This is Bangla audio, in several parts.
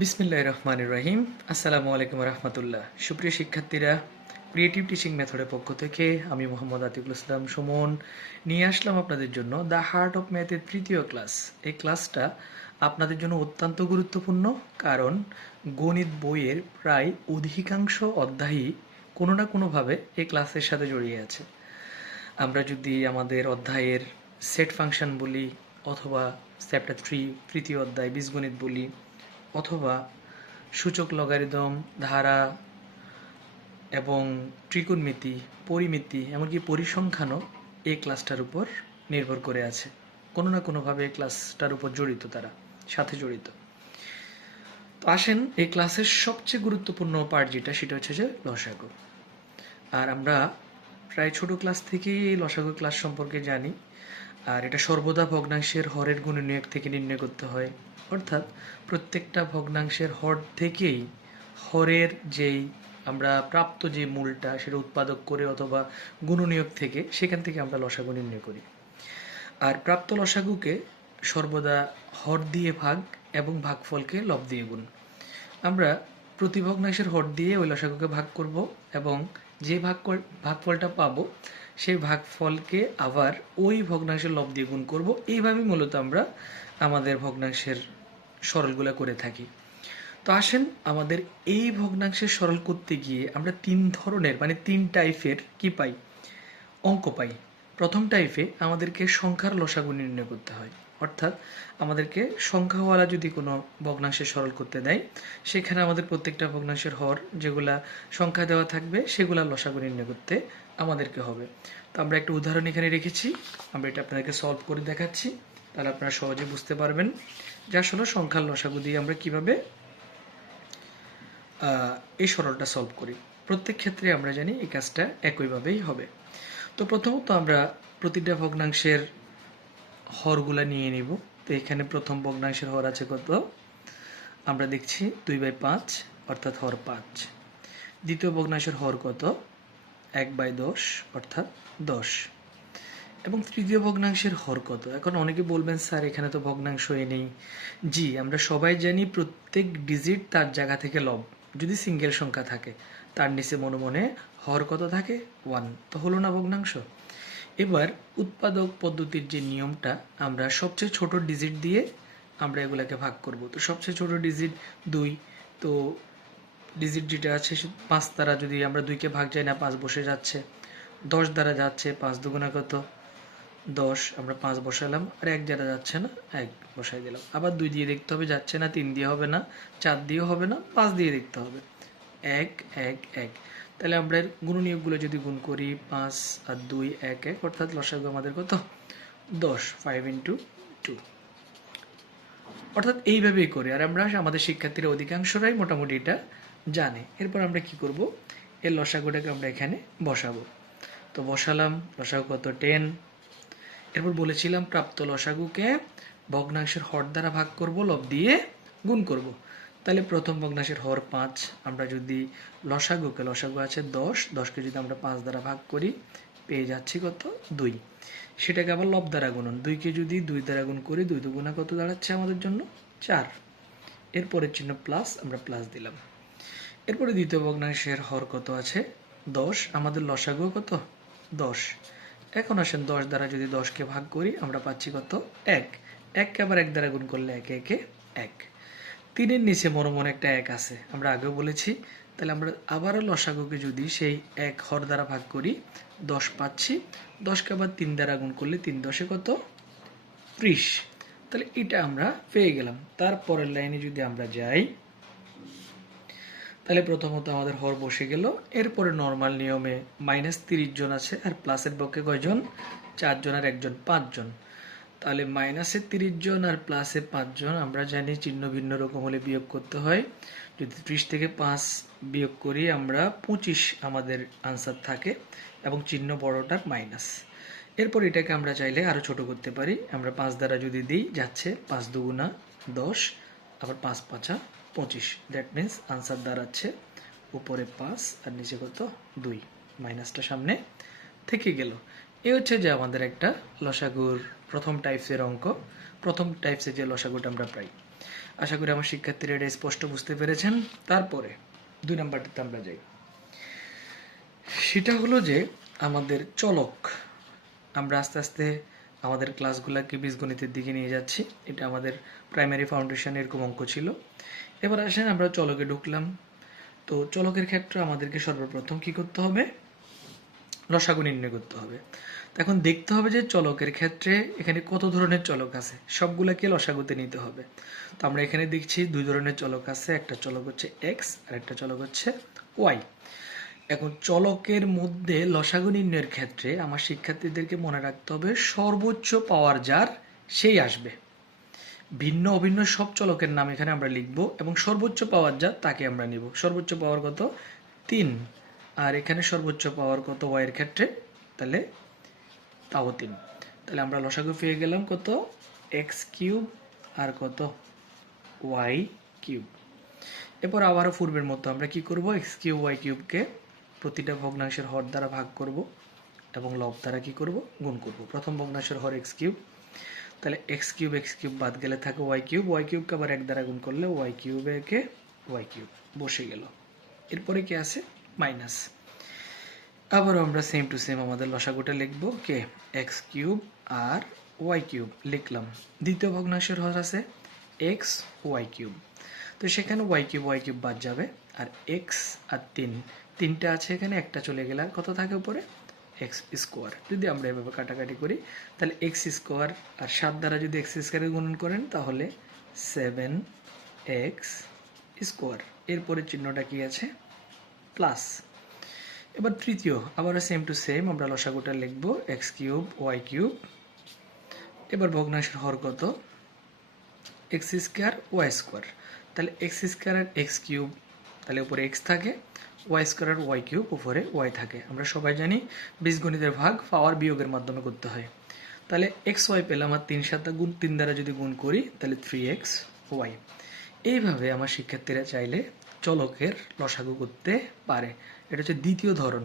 বিসমিল্লাহির রহমানির রহিম। আসসালামু আলাইকুম রহমতুল্লাহ। সুপ্রিয় শিক্ষার্থীরা, ক্রিয়েটিভ টিচিং মেথডের পক্ষ থেকে আমি মোহাম্মদ আতিকুল ইসলাম সুমন নিয়ে আসলাম আপনাদের জন্য দ্য হার্ট অফ ম্যাথের তৃতীয় ক্লাস। এই ক্লাসটা আপনাদের জন্য অত্যন্ত গুরুত্বপূর্ণ, কারণ গণিত বইয়ের প্রায় অধিকাংশ অধ্যায়ই কোনো না কোনোভাবে এই ক্লাসের সাথে জড়িয়ে আছে। আমরা যদি আমাদের অধ্যায়ের সেট ফাংশন বলি, অথবা চ্যাপ্টার 3 তৃতীয় অধ্যায় বীজগণিত বলি, অথবা সূচক লগারিদম, ধারা এবং ত্রিকোণমিতি, পরিমিতি, এমনকি পরিসংখ্যানও এই ক্লাসটার উপর নির্ভর করে আছে। কোনো না কোনোভাবে এই ক্লাসটার উপর জড়িত, তারা সাথে জড়িত। তো আসেন, এই ক্লাসের সবচেয়ে গুরুত্বপূর্ণ পার্ট যেটা, সেটা হচ্ছে যে লসাগু। আর আমরা প্রায় ছোট ক্লাস থেকেই এই লসাগু ক্লাস সম্পর্কে জানি। আর এটা সর্বদা ভগ্নাংশের হরের গুণনীয়ক থেকে নির্ণয় করতে হয়, অর্থাৎ প্রত্যেকটা ভগ্নাংশের হর থেকেই হরের যেই আমরা প্রাপ্ত যে মূলটা, সেটা উৎপাদক করে অথবা গুণনীয়ক থেকে, সেখান থেকে আমরা লসাগু নির্ণয় করি। আর প্রাপ্ত লসাগুকে সর্বদা হর দিয়ে ভাগ এবং ভাগফলকে লব দিয়ে গুণ। আমরা প্রতি ভগ্নাংশের হর দিয়ে ওই লসাগুকে ভাগ করব এবং যে ভাগফলটা পাবো সেই ভাগফলকে আবার ওই ভগ্নাংশের লব দিয়ে গুণ করব। এইভাবেই মূলত আমরা আমাদের ভগ্নাংশের সরলগুলো করে থাকি। তো আসেন, আমাদের এই ভগ্নাংশের সরল করতে গিয়ে আমরা তিন ধরনের, মানে তিন টাইপের কি পাই, অঙ্ক পাই। প্রথম টাইপে আমাদেরকে সংখ্যার লসাগু নির্ণয় করতে হয়, অর্থাৎ আমাদেরকে সংখ্যাওয়ালা যদি কোনো ভগ্নাংশের সরল করতে দেয়, সেখানে আমাদের প্রত্যেকটা ভগ্নাংশের হর যেগুলা সংখ্যা দেওয়া থাকবে সেগুলা লসাগু নির্ণয় করতে আমাদেরকে হবে। তো আমরা একটা উদাহরণ এখানে রেখেছি, আমরা এটা আপনাদেরকে সলভ করে দেখাচ্ছি, তাহলে আপনারা সহজে বুঝতে পারবেন যে আসলে সংখ্যার লসাগু দিয়ে আমরা কিভাবে এই সরলটা সলভ করি। প্রত্যেক ক্ষেত্রে আমরা জানি এই কাজটা একইভাবেই হবে। তো প্রথমত আমরা প্রতিটা ভগ্নাংশের হরগুলা নিয়ে নিব। তো এখানে প্রথম ভগ্নাংশের হর আছে কত, আমরা দেখছি 2/5, অর্থাৎ হর 5। দ্বিতীয় ভগ্নাংশের হর কত, 1/10, অর্থাৎ 10। এবং তৃতীয় ভগ্নাংশের হর কত। এখন অনেকে বলবেন, স্যার এখানে তো ভগ্নাংশই নেই। জি, আমরা সবাই জানি প্রত্যেক ডিজিট তার জায়গা থেকে লব, যদি সিঙ্গেল সংখ্যা থাকে তার নিচে মনে মনে হর কত থাকে, 1। তো হলো না ভগ্নাংশ। এবার উৎপাদক পদ্ধতির যে নিয়মটা, আমরা সবচেয়ে ছোট ডিজিট দিয়ে আমরা এগুলাকে ভাগ করব। তো সবচেয়ে ছোট ডিজিট 2, তো ডিজিট যেটা আছে 5 দ্বারা যদি আমরা 2কে ভাগ যাই না, 5 বসে যাচ্ছে। 10 দ্বারা যাচ্ছে, 5 দুগুণা কত, 10, আমরা 5 বসালাম। আর 1 দ্বারা যাচ্ছে না, 1 বসাই দিলাম। আবার 2 দিয়ে দেখতে হবে, যাচ্ছে না, 3 দিয়ে হবে না, 4 দিয়েও হবে না, 5 দিয়ে দেখতে হবে, 1 1 1। তাহলে আমরা গুণনীয়কগুলো যদি গুণ করি, 5 আর 2 1 1, অর্থাৎ লসাগু আমাদের কত, 10, 5 × 2। অর্থাৎ এইভাবেই করি। আর আমরা আমাদের শিক্ষার্থীরা অধিকাংশরাই মোটামুটি এটা জানে। এরপর আমরা কি করব, এর লসাগুটাকে আমরা এখানে বসাবো। তো বসালাম, লসাগু কত, 10। এরপর বলেছিলাম প্রাপ্ত লসাগুকে ভগ্নাংশের হর দ্বারা ভাগ করব, লব দিয়ে গুণ করব। তাহলে প্রথম ভগ্নাংশের হর 5, আমরা যদি লসাগু আছে 10, 10কে যদি আমরা 5 দ্বারা ভাগ করি, পেয়ে যাচ্ছি কত, 2। সেটাকে আবার লব দ্বারা গুণন, 2কে যদি 2 দ্বারা গুণ করি, 2 দুগুণা কত দাঁড়াচ্ছে আমাদের জন্য, 4। এরপরের চিহ্ন প্লাস, আমরা প্লাস দিলাম। এরপরে দ্বিতীয় ভগ্নাংশের হর কত আছে, 10, আমাদের লসাগু কত, 10। এখন আসেন 10 দ্বারা যদি 10কে ভাগ করি, আমরা পাচ্ছি কত, 1। 1কে আবার 1 দ্বারা গুণ করলে 1 1 1। 3-এর নিচে মনে মনে একটা 1 আছে, আমরা আগেও বলেছি। তাহলে আমরা আবারও লসাগুকে যদি সেই 1 হর দ্বারা ভাগ করি, 10 পাচ্ছি। 10কে আবার 3 দ্বারা গুণ করলে 3 10-এ কত, 30। তাহলে এটা আমরা পেয়ে গেলাম। তারপরের লাইনে যদি আমরা যাই, তাহলে প্রথমত আমাদের হর বসে গেল। এরপরে নর্মাল নিয়মে -30 জন আছে, আর প্লাসের পক্ষে কয়জন, 4 জন আর 1 জন, 5 জন। তাহলে -30 জন আর +5 জন, আমরা জানি চিহ্ন ভিন্ন রকম হলে বিয়োগ করতে হয়। যদি 30 থেকে 5 বিয়োগ করি, আমরা 25 আমাদের আনসার থাকে, এবং চিহ্ন বড়টার মাইনাস। এরপর এটাকে আমরা চাইলে আরও ছোট করতে পারি। আমরা 5 দ্বারা যদি দিই, যাচ্ছে 5 দুগুণা 10, আবার 5 5 25। দ্যাট মিন্স আনসার দাঁড়াচ্ছে উপরে 5 আর নিচে কত, 2। মাইনাসটা সামনে থেকে গেল। এ হচ্ছে যে আমাদের একটা লসাগুর প্রথম টাইপসের অঙ্ক, প্রথম টাইপসের যে লসাগুটা আমরা পাই। আশা করি আমার শিক্ষার্থীরা এটা স্পষ্ট বুঝতে পেরেছেন। তারপরে 2 নাম্বারটাতে আমরা যাই। সেটা হলো যে আমাদের চলক, আমরা আস্তে আস্তে আমাদের ক্লাসগুলোকে বীজগণিতের দিকে নিয়ে যাচ্ছি। এটা আমাদের প্রাইমারি ফাউন্ডেশন এরকম অঙ্ক ছিল। এবার আসেন আমরা চলকে ঢুকলাম। তো চলকের ক্ষেত্রে আমাদেরকে সর্বপ্রথম কি করতে হবে? লসাগু নির্ণয় করতে হবে। তো এখন দেখতে হবে যে চলকের ক্ষেত্রে এখানে কত ধরনের চলক আছে, সবগুলাকে লসাগুতে নিতে হবে। তো আমরা এখানে দেখছি 2 ধরনের চলক আছে, একটা চলক হচ্ছে এক্স আর একটা চলক হচ্ছে ওয়াই। এখন চলকের মধ্যে লসাগু নির্ণয়ের ক্ষেত্রে আমার শিক্ষার্থীদেরকে মনে রাখতে হবে সর্বোচ্চ পাওয়ার যার সেই আসবে। ভিন্ন অভিন্ন সব চলকের নাম এখানে আমরা লিখব এবং সর্বোচ্চ পাওয়ার যার তাকে আমরা নিব। সর্বোচ্চ পাওয়ার কত? 3। আর এখানে সর্বোচ্চ পাওয়ার কত ওয়াই এর ক্ষেত্রে? তাহলে তাও 3। তাহলে আমরা লসাগু পেয়ে গেলাম কত? এক্স কিউব আর কত? Y cube. এরপর আবারও পূর্বের মতো আমরা কি করব? এক্স কিউব ওয়াই কিউবকে প্রতিটা ভগ্নাংশের হর দ্বারা ভাগ করব এবং লব দ্বারা কি করব? গুণ করব। প্রথম ভগ্নাংশের হর এক্স কিউব, তাহলে এক্স কিউব বাদ গেলে থাকে ওয়াই কিউবকে আবার 1 দ্বারা গুণ করলে ওয়াই কিউব বসে গেল। এরপরে কি আছে? মাইনাস। আবারও আমরা সেম টু সেম আমাদের লসাগুটা লিখব, কে এক্স কিউব আর ওয়াই কিউব লিখলাম। দ্বিতীয় ভগ্নাংশের হর আছে এক্স ওয়াই কিউব, তো সেখানে ওয়াই কিউব বাদ যাবে আর এক্স আর 3টা আছে এখানে, একটা চলে গেলে আর কত থাকে উপরে? X square. যদি আমরা এভাবে কাটাকাটি করি তাহলে এক্স স্কোয়ার আর 7 দ্বারা যদি এক্স স্কোয়ারে গুণন করেন তাহলে 7x স্কোয়ার। এরপরে চিহ্নটা কি আছে? প্লাস। এবার তৃতীয়, আবারও সেম টু সেম আমরা লসাগুটা লিখব, এক্স কিউব ওয়াই কিউব। এবার ভগ্নাংশের হর কত? X square y square. তাহলে এক্স স্কোয়ার আর এক্স কিউব, তাহলে উপরে এক্স থাকে, ওয়াই স্কোয়ার আর ওয়াই কিউব উপরে ওয়াই থাকে। আমরা সবাই জানি বীজগণিতের ভাগ পাওয়ার বিয়োগের মাধ্যমে করতে হয়। তাহলে এক্স ওয়াই পেলাম আর 3 দ্বারা যদি গুণ করি তাহলে 3x ওয়াই। এইভাবে আমার শিক্ষার্থীরা চাইলে চলকের লসাগু করতে পারে। এটা হচ্ছে দ্বিতীয় ধরন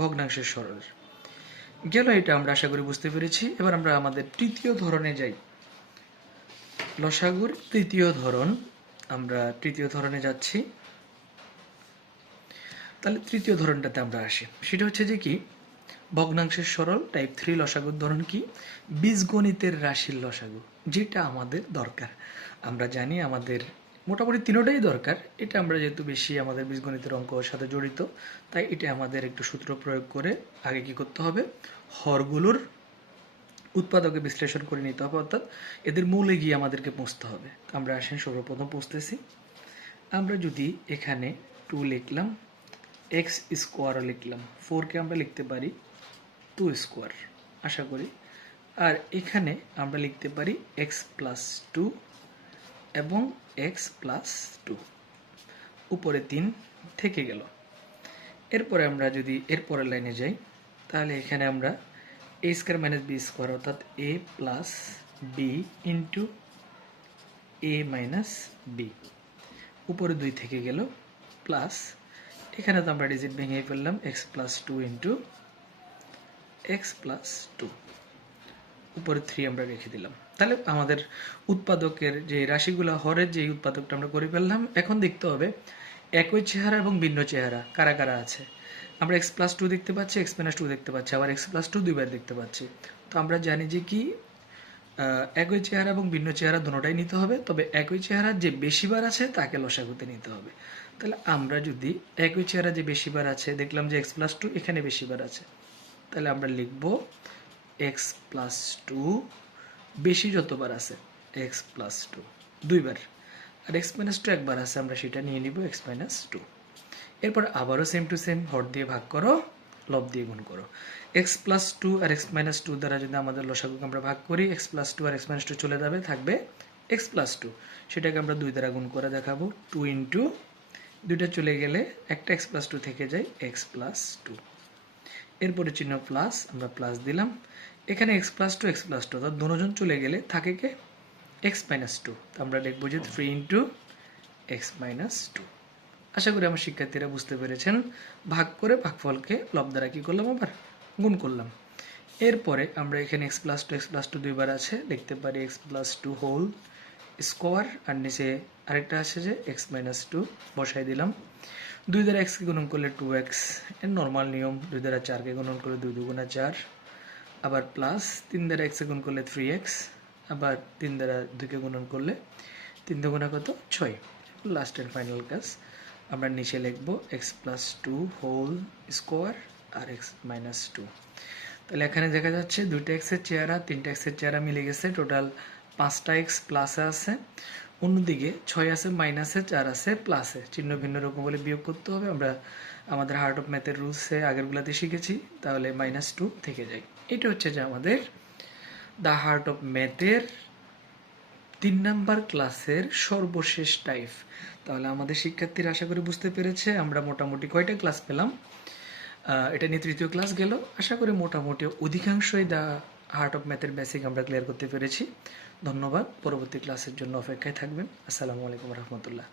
ভগ্নাংশের সরল গেল। এটা আমরা আশা করি বুঝতে পেরেছি। এবার আমরা আমাদের তৃতীয় ধরনে যাই। লসাগুর তৃতীয় ধরন, আমরা তৃতীয় ধরনে যাচ্ছি। তাহলে তৃতীয় ধরনটাতে আমরা আসি। সেটা হচ্ছে যে কি? ভগ্নাংশের সরল টাইপ 3 লসাগুর ধরন কি? বীজগণিতের রাশির লসাগু, যেটা আমাদের দরকার। আমরা জানি আমাদের মোটামুটি তিনোটাই দরকার। এটা আমরা যেহেতু বেশি আমাদের বীজগণিতের অঙ্কের সাথে জড়িত, তাই এটা আমাদের একটু সূত্র প্রয়োগ করে আগে কি করতে হবে? হরগুলোর উৎপাদকে বিশ্লেষণ করে নিতে হবে, অর্থাৎ এদের মূলে গিয়ে আমাদেরকে পৌঁছতে হবে। আমরা আসেন সর্বপ্রথম পৌঁছতেছি। আমরা যদি এখানে 2 লিখলাম, এক্স স্কোয়ারও লিখলাম, 4কে আমরা লিখতে পারি 2 স্কোয়ার আশা করি। আর এখানে আমরা লিখতে পারি এক্স প্লাস 2 এবং এক্স প্লাস 2, উপরে 3 থেকে গেল। এরপরে আমরা যদি এরপরের লাইনে যাই তাহলে এখানে আমরা এ স্কোয়ার মাইনাস বি স্কোয়ার, অর্থাৎ এ প্লাস বি ইন্টু এ মাইনাস বি, উপরে 2 থেকে গেল, প্লাস এখানে তো আমরা ডিজিট ভেঙে ফেললাম, x plus 2 into x plus 2, উপরে 3 আমরা রেখে দিলাম। তাহলে আমাদের উৎপাদকের যে রাশিগুলো, হরের যে উৎপাদকটা আমরা করে ফেললাম। এখন দেখতে হবে একই চেহারা এবং ভিন্ন চেহারা কারা কারা আছে। আমরা এক্স প্লাস 2 দেখতে পাচ্ছি, এক্স মাইনাস 2 দেখতে পাচ্ছি, আবার এক্স প্লাস 2 দুইবার দেখতে পাচ্ছি। তো আমরা জানি যে কি একই চেহারা এবং ভিন্ন চেহারা দুটোটাই নিতে হবে, তবে একই চেহারা যে বেশিবার আছে তাকে লসাগুতে নিতে হবে। তাহলে আমরা যদি একই চেহারা যে বেশিবার আছে, দেখলাম যে এক্স প্লাস 2 এখানে বেশিবার আছে, তাহলে আমরা লিখব এক্স প্লাস 2 বেশি যতবার আছে এক্স প্লাস 2 দুইবার, আর এক্স মাইনাস 2 একবার আছে, আমরা সেটা নিয়ে নিব এক্স মাইনাস 2। এরপর আবারও সেম টু সেম হর দিয়ে ভাগ করো, লব দিয়ে গুণ করো। এক্স প্লাস 2 আর এক্স মাইনাস 2 দ্বারা যদি আমাদের লসাগুকে আমরা ভাগ করি, এক্স প্লাস 2 আর এক্স মাইনাস 2 চলে যাবে, থাকবে এক্স প্লাস 2। সেটাকে আমরা 2 দ্বারা গুণ করে দেখাবো, 2 ইন্টু 2টা চলে গেলে একটা এক্স প্লাস 2 থেকে যায়, এক্স প্লাস 2। এরপরে চিহ্ন প্লাস, আমরা প্লাস দিলাম। এখানে এক্স প্লাস 2 অর্থাৎ দুজন চলে গেলে থাকে কে? X minus 2। তো আমরা লিখবো যে 3 ইন্টু এক্স মাইনাস 2। আশা করি আমার শিক্ষার্থীরা বুঝতে পেরেছেন। ভাগ করে ভাগফলকে লব দ্বারা কি করলাম? আবার গুণ করলাম। এরপরে আমরা এখানে এক্স প্লাস 2 দুইবার আছে, লিখতে পারি এক্স প্লাস 2 হোল স্কোয়ার আর নিচে আরেকটা আছে যে এক্স মাইনাস টু বসাই দিলাম। 2 দ্বারা এক্সকে গুণন করলে 2x, এর নর্মাল নিয়ম। 2 দ্বারা 4কে গুণন করলে 2 দুগুণা 4, আবার প্লাস 3 দ্বারা এক্সকে গুণ করলে 3x, আবার 3 দ্বারা 2কে গুণন করলে 3 দুগুণা কত 6। লাস্ট এন্ড ফাইনাল কাজ আমরা নিচে লিখবো x plus two whole square আর এক্স মাইনাস টু। তাহলে এখানে দেখা যাচ্ছে 2টা এক্সের চেহারা 3টা এক্সের চেহারা মিলে গেছে, টোটাল 5টা এক্স প্লাসে আছে। অন্যদিকে 6 আছে মাইনাসে, 4 আছে প্লাসে, চিহ্ন ভিন্ন রকম বলে বিয়োগ করতে হবে। আমরা আমাদের হার্ট অফ ম্যাথের রুলসে আগেরগুলাতে শিখেছি, তাহলে -2 থেকে যায়। এটা হচ্ছে যে আমাদের দ্য হার্ট অফ ম্যাথের 3 নাম্বার ক্লাসের সর্বশেষ টাইপ। তাহলে আমাদের শিক্ষার্থীরা আশা করি বুঝতে পেরেছে আমরা মোটামুটি কয়টা ক্লাস পেলাম। এটা নিয়ে 3য় ক্লাস গেল। আশা করি মোটামুটি অধিকাংশই দ্য হার্ট অফ ম্যাথের বেসিক আমরা ক্লিয়ার করতে পেরেছি। ধন্যবাদ। পরবর্তী ক্লাসের জন্য অপেক্ষায় থাকবেন। আসসালামু আলাইকুম রহমতুল্লাহ।